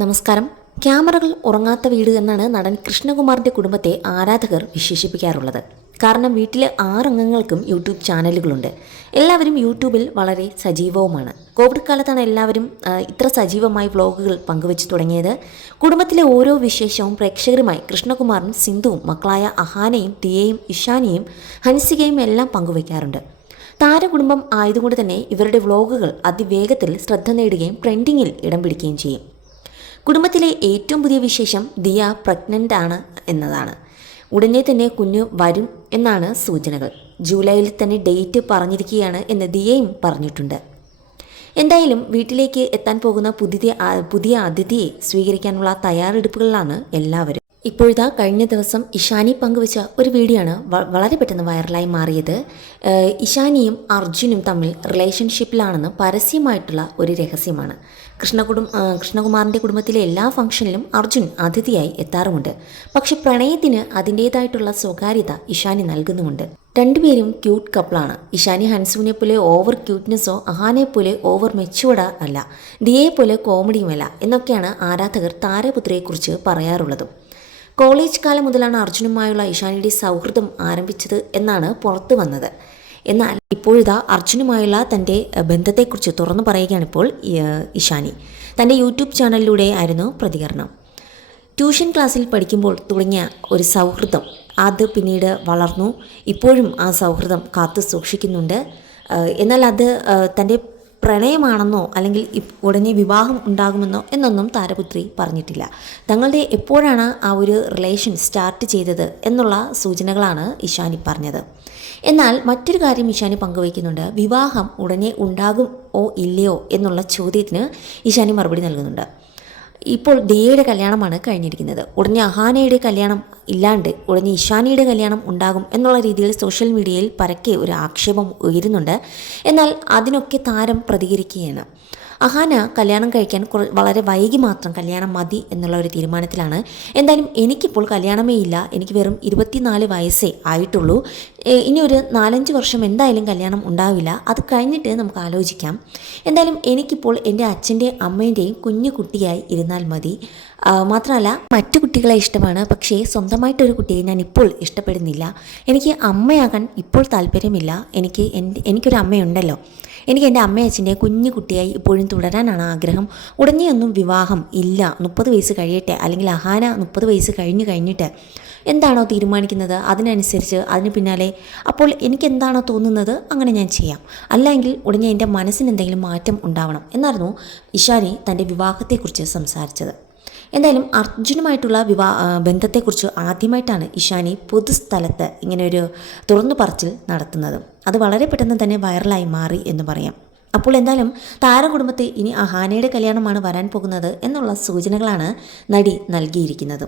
നമസ്കാരം. ക്യാമറകൾ ഉറങ്ങാത്ത വീട് എന്നാണ് നടൻ കൃഷ്ണകുമാറിൻ്റെ കുടുംബത്തെ ആരാധകർ വിശേഷിപ്പിക്കാറുള്ളത്. കാരണം വീട്ടിലെ 6 അംഗങ്ങൾക്കും യൂട്യൂബ് ചാനലുകളുണ്ട്. എല്ലാവരും യൂട്യൂബിൽ വളരെ സജീവവുമാണ്. കോവിഡ് കാലത്താണ് എല്ലാവരും ഇത്ര സജീവമായി വ്ളോഗുകൾ പങ്കുവച്ച് തുടങ്ങിയത്. കുടുംബത്തിലെ ഓരോ വിശേഷവും പ്രേക്ഷകരുമായി കൃഷ്ണകുമാറും സിന്ധുവും മക്കളായ അഹാനയും ദിയയും ഇഷാനിയും ഹൻസികയും എല്ലാം പങ്കുവയ്ക്കാറുണ്ട്. താരകുടുംബം ആയതുകൊണ്ട് തന്നെ ഇവരുടെ വ്ളോഗുകൾ അതിവേഗത്തിൽ ശ്രദ്ധ നേടുകയും ട്രെൻഡിങ്ങിൽ ഇടം പിടിക്കുകയും ചെയ്യും. കുടുംബത്തിലെ ഏറ്റവും പുതിയ വിശേഷം ദിയ പ്രഗ്നൻ്റ് ആണ് എന്നതാണ്. ഉടനെ തന്നെ കുഞ്ഞ് വരും എന്നാണ് സൂചനകൾ. ജൂലൈയിൽ തന്നെ ഡേറ്റ് പറഞ്ഞിരിക്കുകയാണ് എന്ന് ദിയയും പറഞ്ഞിട്ടുണ്ട്. എന്തായാലും വീട്ടിലേക്ക് എത്താൻ പോകുന്ന പുതിയ അതിഥിയെ സ്വീകരിക്കാനുള്ള തയ്യാറെടുപ്പുകളിലാണ് എല്ലാവരും. ഇപ്പോഴിതാ കഴിഞ്ഞ ദിവസം ഇഷാനി പങ്കുവച്ച ഒരു വീഡിയോ ആണ് വളരെ പെട്ടെന്ന് വൈറലായി മാറിയത്. ഇഷാനിയും അർജുനും തമ്മിൽ റിലേഷൻഷിപ്പിലാണെന്ന് പരസ്യമായിട്ടുള്ള ഒരു രഹസ്യമാണ്. കൃഷ്ണകുമാറിൻ്റെ കുടുംബത്തിലെ എല്ലാ ഫംഗ്ഷനിലും അർജുൻ അതിഥിയായി എത്താറുമുണ്ട്. പക്ഷെ പ്രണയത്തിന് അതിൻ്റേതായിട്ടുള്ള സ്വകാര്യത ഇഷാനി നൽകുന്നുമുണ്ട്. രണ്ടുപേരും ക്യൂട്ട് കപ്പിളാണ്. ഇഷാനി ഹൻസുവിനെ പോലെ ഓവർ ക്യൂട്ട്നെസ്സോ അഹാനെ പോലെ ഓവർ മെച്ചുവർഡോ അല്ല, ദിയയെ പോലെ കോമഡിയുമല്ല എന്നൊക്കെയാണ് ആരാധകർ താരപുത്രിയെക്കുറിച്ച് പറയാറുള്ളതും. കോളേജ് കാലം മുതലാണ് അർജുനുമായുള്ള ഇഷാനിയുടെ സൗഹൃദം ആരംഭിച്ചത് എന്നാണ് പുറത്തു വന്നത്. എന്നാൽ ഇപ്പോഴിതാ അർജുനുമായുള്ള തൻ്റെ ബന്ധത്തെക്കുറിച്ച് തുറന്നു പറയുകയാണിപ്പോൾ ഇഷാനി. തൻ്റെ യൂട്യൂബ് ചാനലിലൂടെ ആയിരുന്നു പ്രതികരണം. ട്യൂഷൻ ക്ലാസ്സിൽ പഠിക്കുമ്പോൾ തുടങ്ങിയ ഒരു സൗഹൃദം അത് പിന്നീട് വളർന്നു. ഇപ്പോഴും ആ സൗഹൃദം കാത്തു സൂക്ഷിക്കുന്നുണ്ട്. എന്നാൽ അത് തൻ്റെ പ്രണയമാണെന്നോ അല്ലെങ്കിൽ ഉടനെ വിവാഹം ഉണ്ടാകുമെന്നോ എന്നൊന്നും താരപുത്രി പറഞ്ഞിട്ടില്ല. തങ്ങളുടെ എപ്പോഴാണ് ആ ഒരു റിലേഷൻ സ്റ്റാർട്ട് ചെയ്തത് എന്നുള്ള സൂചനകളാണ് ഇഷാനി പറഞ്ഞത്. എന്നാൽ മറ്റൊരു കാര്യം ഇഷാനി പങ്കുവയ്ക്കുന്നുണ്ട്. വിവാഹം ഉടനെ ഉണ്ടാകുമോ ഇല്ലയോ എന്നുള്ള ചോദ്യത്തിന് ഇഷാനി മറുപടി നൽകുന്നുണ്ട്. ഇപ്പോൾ ദിയയുടെ കല്യാണമാണ് കഴിഞ്ഞിരിക്കുന്നത്. ഉടനെ അഹാനയുടെ കല്യാണം ഇല്ലാണ്ട് ഉടനെ ഇഷാനിയുടെ കല്യാണം ഉണ്ടാകും എന്നുള്ള രീതിയിൽ സോഷ്യൽ മീഡിയയിൽ പരക്കെ ഒരു ആക്ഷേപം ഉയരുന്നുണ്ട്. എന്നാൽ അതിനൊക്കെ താരം പ്രതികരിക്കുകയാണ്. അഹാന കല്യാണം കഴിക്കാൻ വളരെ വൈകി മാത്രം കല്യാണം മതി എന്നുള്ള ഒരു തീരുമാനത്തിലാണ്. എന്തായാലും എനിക്കിപ്പോൾ കല്യാണമേ ഇല്ല, എനിക്ക് വെറും 24 വയസ്സേ ആയിട്ടുള്ളൂ. ഇനി ഒരു 4-5 വർഷം എന്തായാലും കല്യാണം ഉണ്ടാവില്ല, അത് കഴിഞ്ഞിട്ട് നമുക്ക് ആലോചിക്കാം. എന്തായാലും എനിക്കിപ്പോൾ എൻ്റെ അച്ഛൻ്റെയും അമ്മേൻ്റെയും കുഞ്ഞു കുട്ടിയായി ഇരുന്നാൽ മതി. മാത്രമല്ല മറ്റു കുട്ടികളെ ഇഷ്ടമാണ്, പക്ഷേ സ്വന്തമായിട്ടൊരു കുട്ടിയെ ഞാൻ ഇപ്പോൾ ഇഷ്ടപ്പെടുന്നില്ല. എനിക്ക് അമ്മയാകാൻ ഇപ്പോൾ താല്പര്യമില്ല. എനിക്കൊരു അമ്മയുണ്ടല്ലോ. എനിക്ക് എൻ്റെ അമ്മയും അച്ഛൻ്റെ കുഞ്ഞു കുട്ടിയായി ഇപ്പോഴും തുടരാനാണ് ആഗ്രഹം. ഉടനെയൊന്നും വിവാഹം ഇല്ല, 30 വയസ്സ് കഴിയട്ടെ, അല്ലെങ്കിൽ അഹാന 30 വയസ്സ് കഴിഞ്ഞിട്ട് എന്താണോ തീരുമാനിക്കുന്നത് അതിനനുസരിച്ച് അതിന് പിന്നാലെ അപ്പോൾ എനിക്കെന്താണോ തോന്നുന്നത് അങ്ങനെ ഞാൻ ചെയ്യാം. അല്ലെങ്കിൽ ഉടനെ എൻ്റെ മനസ്സിന് എന്തെങ്കിലും മാറ്റം ഉണ്ടാവണം എന്നായിരുന്നു ഇഷാനി തൻ്റെ വിവാഹത്തെക്കുറിച്ച് സംസാരിച്ചത്. എന്തായാലും അർജുനുമായിട്ടുള്ള ബന്ധത്തെക്കുറിച്ച് ആദ്യമായിട്ടാണ് ഇഷാനി പൊതുസ്ഥലത്ത് ഇങ്ങനെയൊരു തുറന്നു പറച്ചിൽ നടത്തുന്നത്. അത് വളരെ പെട്ടെന്ന് തന്നെ വൈറലായി മാറി എന്ന് പറയാം. അപ്പോൾ എന്തായാലും താരകുടുംബത്തെ ഇനി അഹാനയുടെ കല്യാണമാണ് വരാൻ പോകുന്നത് എന്നുള്ള സൂചനകളാണ് നടി നൽകിയിരിക്കുന്നത്.